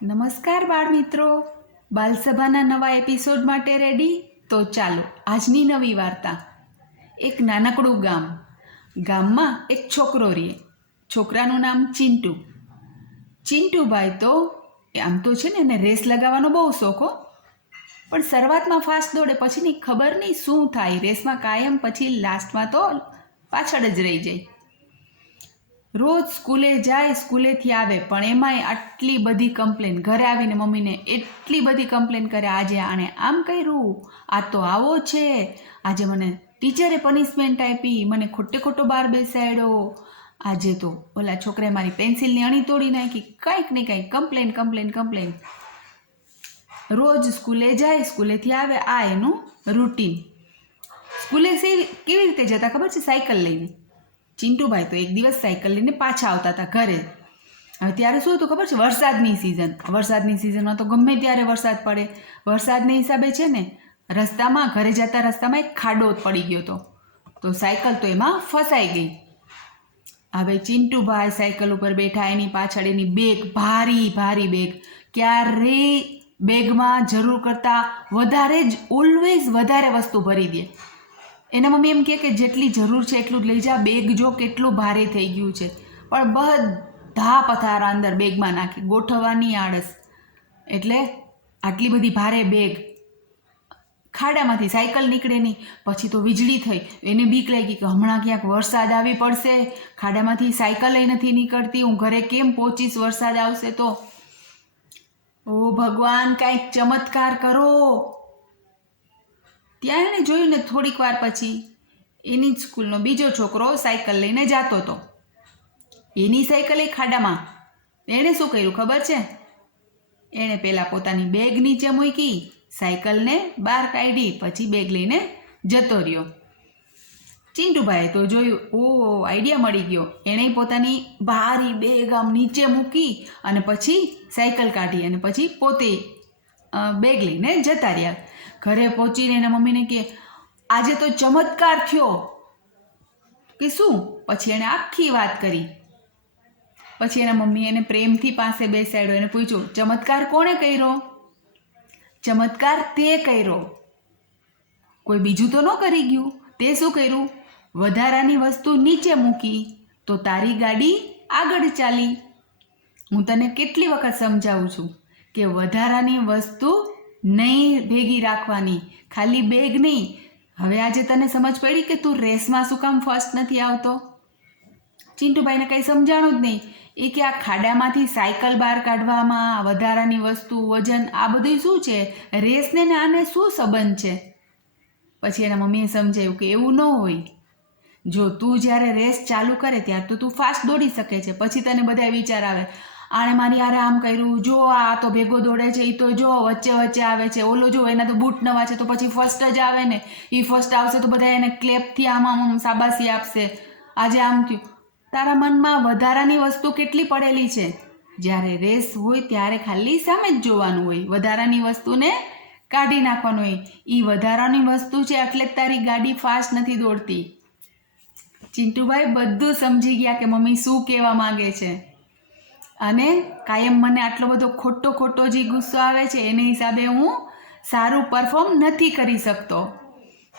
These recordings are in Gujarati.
નમસ્કાર બાળ મિત્રો, બાલસભાના નવા એપિસોડ માટે રેડી? તો ચાલો આજની નવી વાર્તા. એક નાનકડું ગામમાં એક છોકરો રહે. છોકરાનું નામ ચિંટુ. ચિંટુભાઈ તો આમ તો છે ને એને રેસ લગાવવાનો બહુ શોખ હો, પણ શરૂઆતમાં ફાસ્ટ દોડે, પછીની ખબર નહીં શું થાય, રેસમાં કાયમ પછી લાસ્ટમાં તો પાછળ જ રહી જાય. રોજ સ્કૂલે જાય, સ્કૂલેથી આવે, પણ એમાંય આટલી બધી કમ્પ્લેન. ઘરે આવીને મમ્મીને એટલી બધી કમ્પ્લેન કરે, આજે આણે આમ કર્યું, આ તો આવો છે, આજે મને ટીચરે પનિશમેન્ટ આપી, મને ખોટે ખોટો બહાર બેસાડ્યો, આજે તો ઓલા છોકરાએ મારી પેન્સિલની અણી તોડી નાખી, કંઈક ને કંઈક કમ્પ્લેન કમ્પ્લેન કમ્પ્લેન. રોજ સ્કૂલે જાય, સ્કૂલેથી આવે, આ એનું રૂટીન. સ્કૂલે કેવી રીતે જતા ખબર છે? સાયકલ લઈને. ચિંટુભાઈ તો એક દિવસ સાયકલ લઈને પાછા આવતા હતા ઘરે. હવે ત્યારે શું હતું ખબર છે? વરસાદની સિઝનમાં તો ગમે ત્યારે વરસાદ પડે. વરસાદને હિસાબે છે ને ઘરે જતા રસ્તામાં એક ખાડો પડી ગયો હતો, તો સાયકલ તો એમાં ફસાઈ ગઈ. હવે ચિંટુભાઈ સાયકલ ઉપર બેઠા, એની પાછળ એની બેગ, ભારી બેગ. ક્યારેય બેગમાં જરૂર કરતાં વધારે જ ઓલવેઝ વધારે વસ્તુ ભરી દે. એના મમ્મી એમ કે જેટલી જરૂર છે એટલું જ લઈ જા, બેગ જો કેટલું ભારે થઈ ગયું છે. પણ બધા પથારા અંદર બેગમાં નાખી, ગોઠવવાની આળસ. એટલે આટલી બધી ભારે બેગ, ખાડામાંથી સાયકલ નીકળે નહીં. પછી તો વીજળી થઈ, એને બીક લાગી કે હમણાં ક્યાંક વરસાદ આવી પડશે, ખાડામાંથી સાયકલ નથી નીકળતી, હું ઘરે કેમ પહોંચીશ, વરસાદ આવશે તો. ઓ ભગવાન, કાંઈક ચમત્કાર કરો. ત્યાં એણે જોયું ને થોડીક વાર પછી એની જ સ્કૂલનો બીજો છોકરો સાયકલ લઈને જતો હતો. એની સાયકલ એ ખાડામાં. એણે શું કર્યું ખબર છે? એણે પહેલાં પોતાની બેગ નીચે મૂકી, સાયકલને બહાર કાઢી, પછી બેગ લઈને જતો રહ્યો. ચિંટુભાઈએ તો જોયું, ઓ આઈડિયા મળી ગયો. એણે પોતાની ભારી બેગ આમ નીચે મૂકી અને પછી સાયકલ કાઢી અને પછી પોતે બેગ લઈને જતા રહ્યા. ઘરે પહોંચીને એના મમ્મીને કહે, આજે તો ચમત્કાર થયો. કે શું? પછી એણે આખી વાત કરી. પછી એના મમ્મીએ એને પ્રેમથી પાસે બેસાડ્યો, એને પૂછ્યું, ચમત્કાર કોણે કર્યો? ચમત્કાર તે કર્યો, કોઈ બીજું તો ન કરી ગયું. તે શું કર્યું? વધારાની વસ્તુ નીચે મૂકી તો તારી ગાડી આગળ ચાલી. હું તને કેટલી વખત સમજાવું છું કે વધારાની વસ્તુ નહીં ભેગી રાખવાની, ખાલી બેગ નહીં. હવે આજે તને સમજ પડી કે તું રેસમાં શું કામ ફર્સ્ટ નથી આવતો? ચિંટુભાઈને કંઈ સમજાણું જ નહીં. એ કે આ ખાડામાંથી સાયકલ બહાર કાઢવામાં વધારાની વસ્તુ, વજન, આ બધું શું છે? રેસને ને આને શું સંબંધ છે? પછી એના મમ્મીએ સમજાયું કે એવું ન હોય. જો તું જ્યારે રેસ ચાલુ કરે ત્યારે તો તું ફાસ્ટ દોડી શકે છે, પછી તને બધા વિચાર આવે, આણે મારી યારે આમ કર્યું, જો આ તો ભેગો દોડે છે, એ તો જો વચ્ચે આવે છે, ઓલો જો એના તો બૂટ નવા છે, તો પછી ફર્સ્ટ જ આવે ને, એ ફર્સ્ટ આવશે તો બધા એને ક્લેપથી આમ શાબાશી આપશે, આજે આમ થયું. તારા મનમાં વધારાની વસ્તુ કેટલી પડેલી છે? જ્યારે રેસ હોય ત્યારે ખાલી સામે જ જોવાનું હોય, વધારાની વસ્તુને કાઢી નાખવાનું હોય. એ વધારાની વસ્તુ છે એટલે જ તારી ગાડી ફાસ્ટ નથી દોડતી. ચિંટુભાઈ બધું સમજી ગયા કે મમ્મી શું કહેવા માંગે છે. અને કાયમ મને આટલો બધો ખોટો જે ગુસ્સો આવે છે એને હિસાબે હું સારું પરફોર્મ નથી કરી શકતો.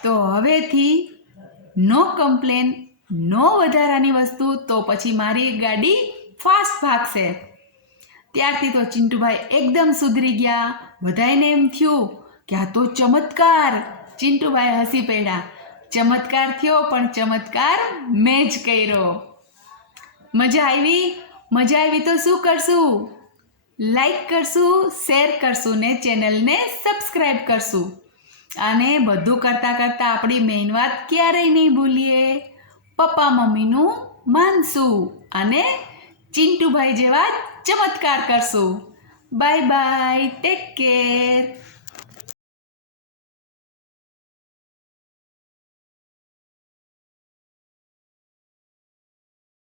તો હવેથી નો કમ્પ્લેન, નો વધારાની વસ્તુ, તો પછી મારી ગાડી ફાસ્ટ ભાગશે. ત્યારથી તો ચિંટુભાઈ એકદમ સુધરી ગયા. બધાને એમ થયું કે આ તો ચમત્કાર. ચિંટુભાઈ હસી પડ્યા. ચમત્કાર થયો, પણ ચમત્કાર મેં જ કર્યો. મજા આવી તો શું કરશું? લાઈક કરશું, શેર કરશું ને ચેનલને સબસ્ક્રાઈબ કરશું. અને બધું કરતાં આપણી મેઇન વાત ક્યારેય નહીં ભૂલીએ. પપ્પા મમ્મીનું માનશું અને ચિંટુભાઈ જેવા ચમત્કાર કરશું. Bye bye, take care.